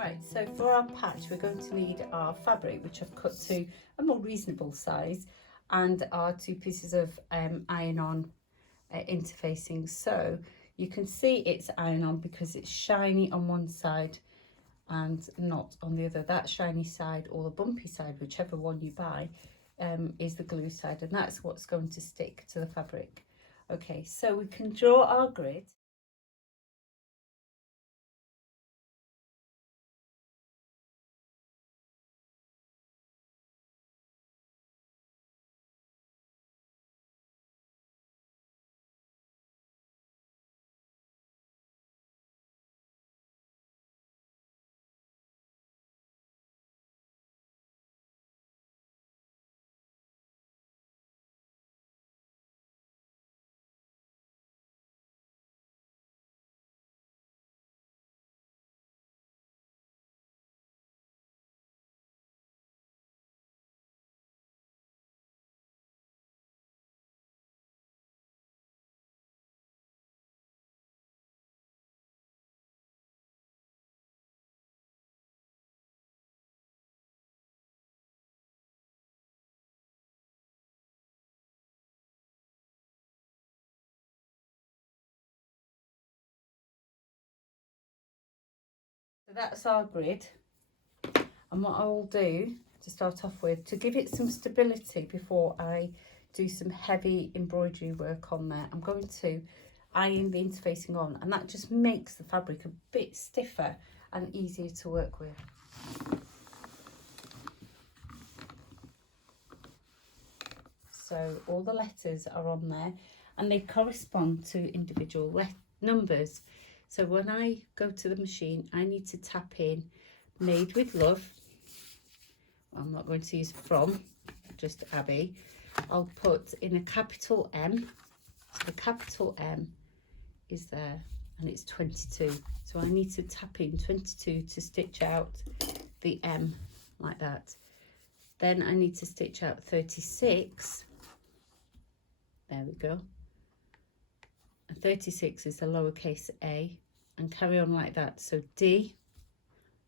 Right, so for our patch we're going to need our fabric, which I've cut to a more reasonable size, and our 2 pieces of iron-on interfacing. So you can see it's iron-on because it's shiny on one side and not on the other. That shiny side or the bumpy side, whichever one you buy, is the glue side, and that's what's going to stick to the fabric. Okay, so we can draw our grid. So that's our grid, and what I will do to start off with, to give it some stability before I do some heavy embroidery work on there, I'm going to iron the interfacing on, and that just makes the fabric a bit stiffer and easier to work with. So all the letters are on there and they correspond to individual numbers. So when I go to the machine, I need to tap in Made with Love. I'm not going to use from, just Abby. I'll put in a capital M. So the capital M is there and it's 22. So I need to tap in 22 to stitch out the M like that. Then I need to stitch out 36. There we go. And 36 is the lowercase a, and carry on like that. So D,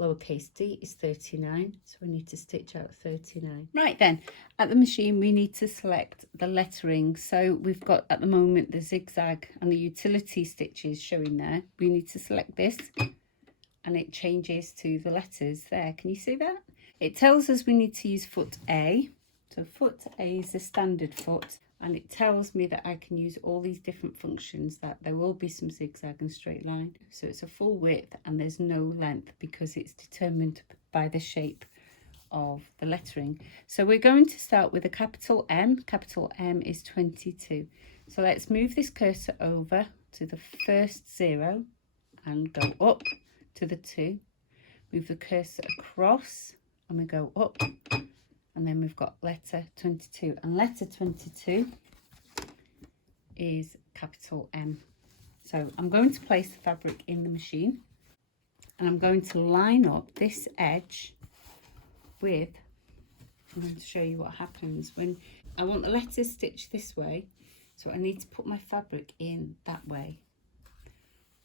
lowercase d is 39, so we need to stitch out 39. Right then, at the machine we need to select the lettering. So we've got at the moment the zigzag and the utility stitches showing there. We need to select this and it changes to the letters there. Can you see that? It tells us we need to use foot A. So foot A is the standard foot, and it tells me that I can use all these different functions, that there will be some zigzag and straight line. So it's a full width and there's no length because it's determined by the shape of the lettering. So we're going to start with a capital M. Capital M is 22. So let's move this cursor over to the first 0 and go up to the 2. Move the cursor across and we go up. And then we've got letter 22, and letter 22 is capital M. So I'm going to place the fabric in the machine, and I'm going to line up this edge with, I'm going to show you what happens when I want the letters stitched this way. So I need to put my fabric in that way,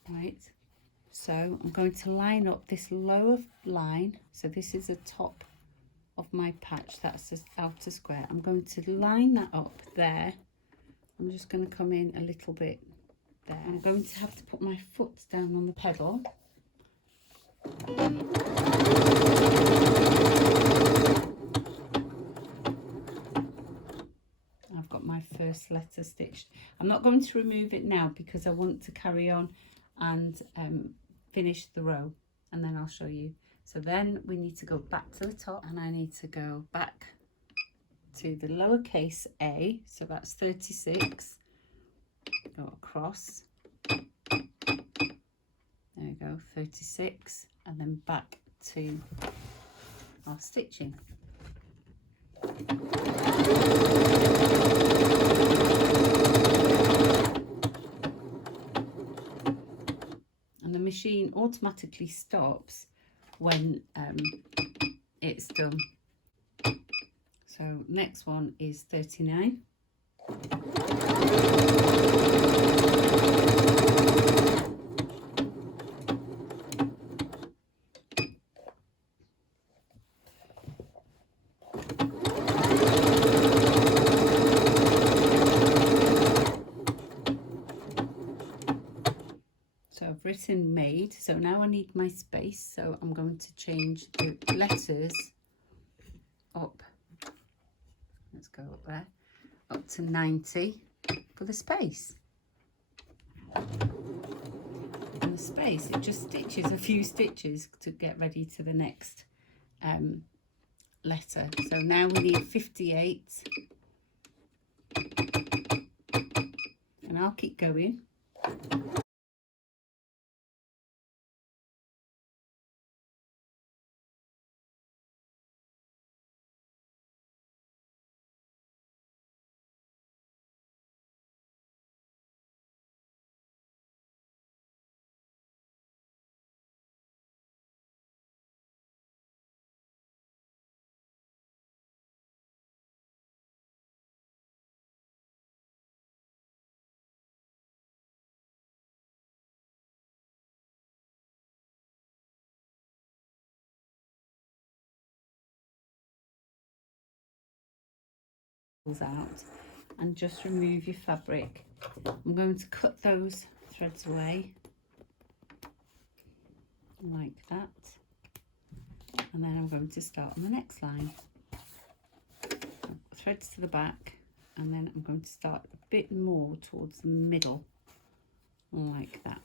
right? So I'm going to line up this lower line. So this is the top of my patch, that's the outer square. I'm going to line that up there. I'm just going to come in a little bit there. I'm going to have to put my foot down on the pedal. I've got my first letter stitched. I'm not going to remove it now because I want to carry on and finish the row, and then I'll show you. So then we need to go back to the top, and I need to go back to the lowercase a, so that's 36, go across, there we go, 36, and then back to our stitching. And the machine automatically stops when it's done. So next one is 39. written made. So now I need my space, so I'm going to change the letters up. Let's go up there, up to 90 for the space. And the space, it just stitches a few stitches to get ready to the next letter. So now we need 58, and I'll keep going. Out and just remove your fabric. I'm going to cut those threads away like that, and then I'm going to start on the next line. Threads to the back, and then I'm going to start a bit more towards the middle like that.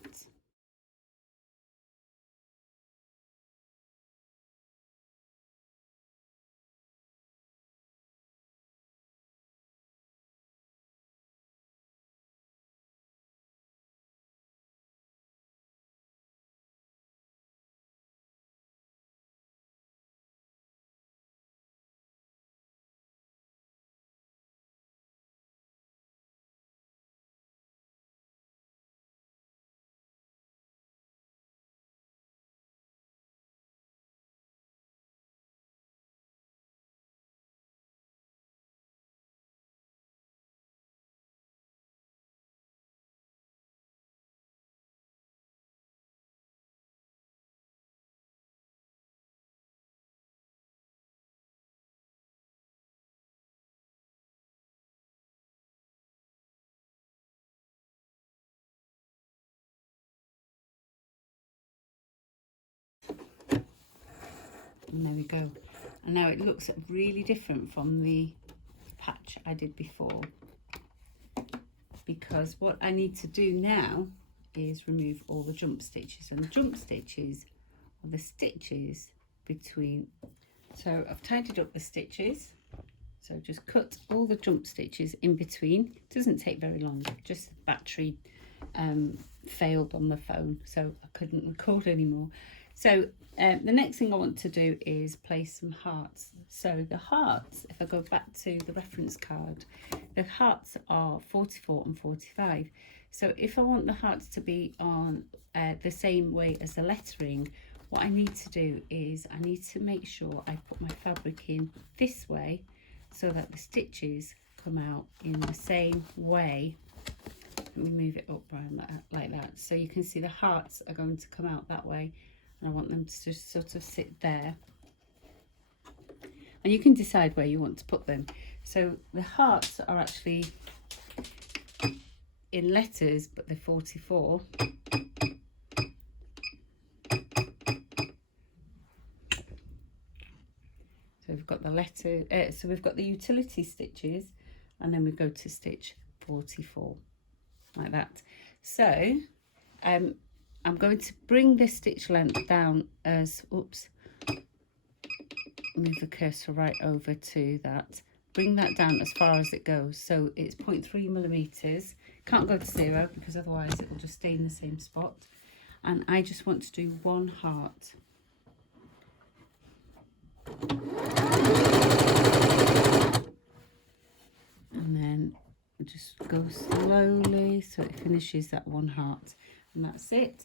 And there we go. And now it looks really different from the patch I did before, because what I need to do now is remove all the jump stitches, and the jump stitches are the stitches between. So I've tidied up the stitches, so just cut all the jump stitches in between. It doesn't take very long, just battery failed on the phone, so I couldn't record anymore. So the next thing I want to do is place some hearts. So the hearts, if I go back to the reference card, the hearts are 44 and 45. So if I want the hearts to be on the same way as the lettering, what I need to do is I need to make sure I put my fabric in this way so that the stitches come out in the same way. Let me move it up around like that, so you can see the hearts are going to come out that way, and I want them to just sort of sit there, and you can decide where you want to put them. So the hearts are actually in letters, but they're 44. So we've got the letter, so we've got the utility stitches, and then we go to stitch 44 like that. So I'm going to bring this stitch length down as, oops, move the cursor right over to that, bring that down as far as it goes. So it's 0.3 millimeters, can't go to 0 because otherwise it will just stay in the same spot. And I just want to do one heart. And then just go slowly so it finishes that one heart, and that's it.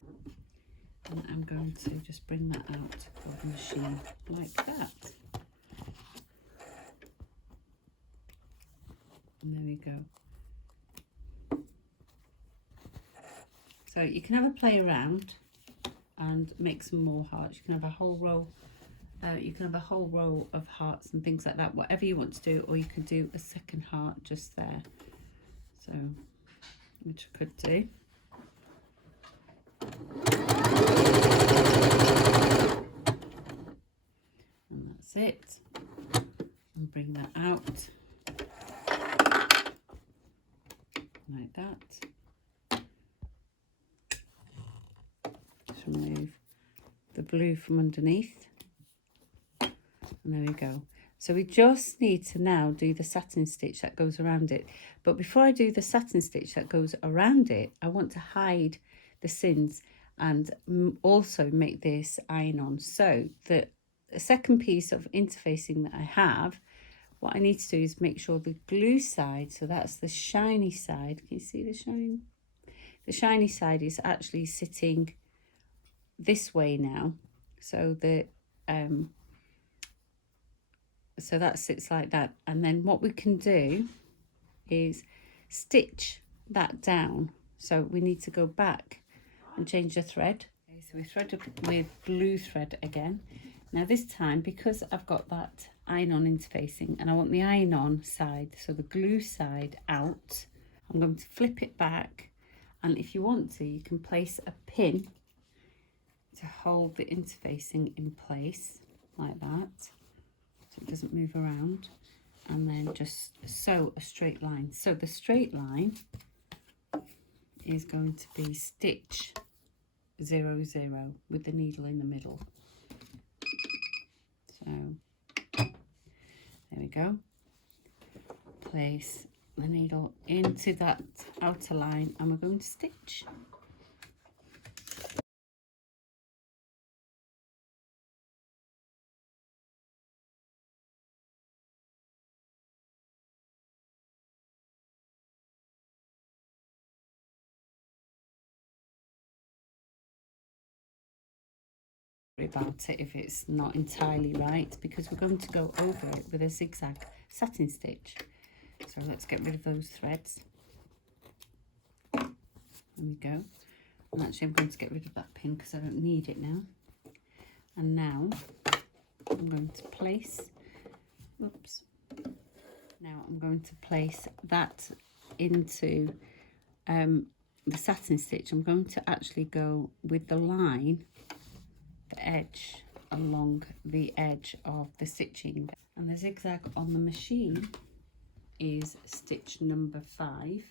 And I'm going to just bring that out of the machine like that, and there we go. So you can have a play around and make some more hearts. You can have a whole row. You can have a whole row of hearts and things like that, whatever you want to do, or you can do a second heart just there. So, which I could do. bring that out like that. Just remove the blue from underneath, and there we go. So we just need to now do the satin stitch that goes around it. But before I do the satin stitch that goes around it, I want to hide the sins and also make this iron-on. So the second piece of interfacing that I have, what I need to do is make sure the glue side, so that's the shiny side, can you see the shine? The shiny side is actually sitting this way now. So the so that sits like that, and then what we can do is stitch that down. So we need to go back and change the thread. Okay, so we thread up with blue thread again. Now this time, because I've got that iron-on interfacing and I want the iron-on side, so the glue side out, I'm going to flip it back, and if you want to, you can place a pin to hold the interfacing in place like that, so it doesn't move around, and then just sew a straight line. So the straight line is going to be stitch 0 0 with the needle in the middle. So there we go. Place the needle into that outer line and we're going to stitch. About it if it's not entirely right, because we're going to go over it with a zigzag satin stitch. So let's get rid of those threads. There we go. And actually I'm going to get rid of that pin because I don't need it now. And now I'm going to place, oops, now I'm going to place that into the satin stitch. I'm going to actually go with the line, the edge along the edge of the stitching, and the zigzag on the machine is stitch number 5,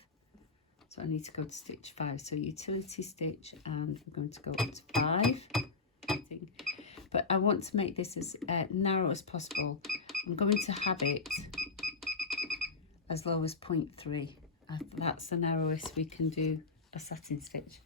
so I need to go to stitch 5. So utility stitch, and we're going to go up to 5, but I want to make this as narrow as possible. I'm going to have it as low as 0.3. That's the narrowest we can do a satin stitch.